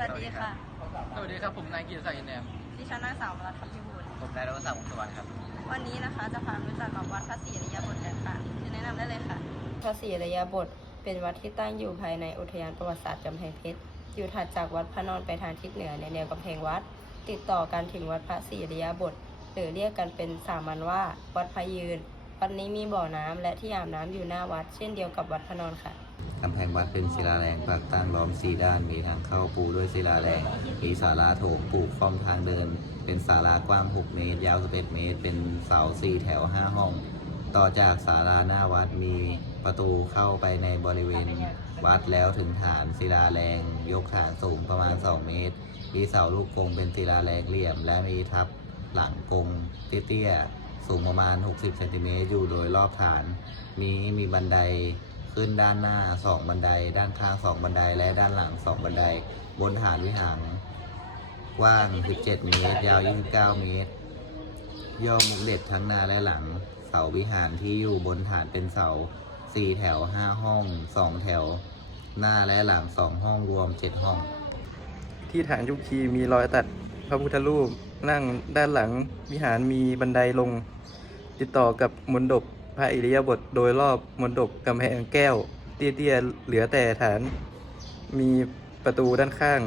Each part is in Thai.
วัสดีค่ะ สวัสดีครับ ผมนายกีรติศักดิ์อินแหนมดิฉันนางสาวมรัตน์คำพิบูลผมนายรัตนศักดิ์วงศ์สวัสดิ์ครับ วันนี้นะคะจะพารู้จักกับวัดพระศรีอริยบทกันค่ะคือแนะนำได้เลยค่ะ พระศรีอริยบทเป็นวัดที่ตั้งอยู่ภายในอุทยานประวัติศาสตร์กำแพงเพชร อยู่ถัดจากวัดพระนอนไปทางทิศเหนือในแนวกำแพงวัด ติดต่อกันถึงวัดพระศรีอริยบท หรือเรียกกันเป็นสามัญว่า วัดพระยืน วัดนี้มีบ่อน้ำและที่อาบน้ำอยู่หน้าวัด เช่นเดียวกับวัดพะนอนค่ะกำแพงวัดเป็นศิลาแรงปักตั้งล้อมสี่ด้าน มีทางเข้าปูด้วยศิลาแรงมีศาลาโถงปลูกค่อมทางเดิน เป็นศาลากว้าง 6 เมตร ยาว11เมตร เป็นเสาสี่แถว 5 ห้อง ต่อจากศาลาหน้าวัดมีประตูเข้าไปในบริเวณวัดแล้วถึงฐานศิลาแรง ยกฐานสูงประมาณ 2 เมตร มีเสาลูกกรงเป็นศิลาแรงเหลี่ยม และมีทับหลังกรงเตี้ยๆ สูงประมาณ 60เซนติเมตรอยู่โดยรอบฐานมีมีบันไดขึ้นด้านหน้า 2 บันได ด้านข้าง 2 บันได และด้านหลัง 2 บันได บนฐานวิหารกว้าง 17 เมตร ยาว 29 เมตร ย่อมุกเด็ดทั้งหน้าและหลัง เสาวิหารที่อยู่บนฐานเป็นเสา 4 แถว 5 ห้อง 2 แถว หน้าและหลัง 2 ห้องรวม 7 ห้อง ที่ฐานยุคีมีรอยตัดพระพุทธรูป นั่งด้านหลังวิหารมีบันไดลง ติดต่อกับมณฑปพระอิริยาบถโดยรอบมณฑปกำแพงแก้ว เตี้ยๆเหลือแต่ฐาน มีประตูด้านข้าง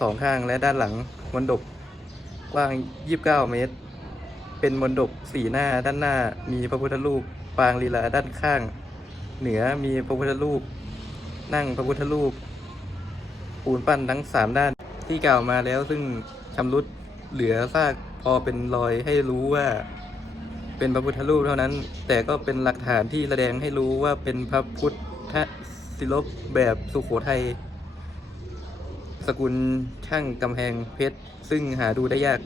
สองข้างและด้านหลังมณฑปกว้าง 29 เมตร เป็นมณฑปสีหน้าด้านหน้ามีพระพุทธรูปปางลีลาด้านข้าง เหนือมีพระพุทธรูป นั่งพระพุทธรูปปูนปั้นทั้งสามด้านที่กล่าวมาแล้วซึ่งชำรุด เหลือซากพอเป็นรอยให้รู้ว่า เป็นพระพุทธรูปเท่านั้น แต่ก็เป็นหลักฐานที่แสดงให้รู้ว่าเป็นพระพุทธศิลปแบบสุโขทัยสกุลช่างกำแพงเพชร ซึ่งหาดูได้ยาก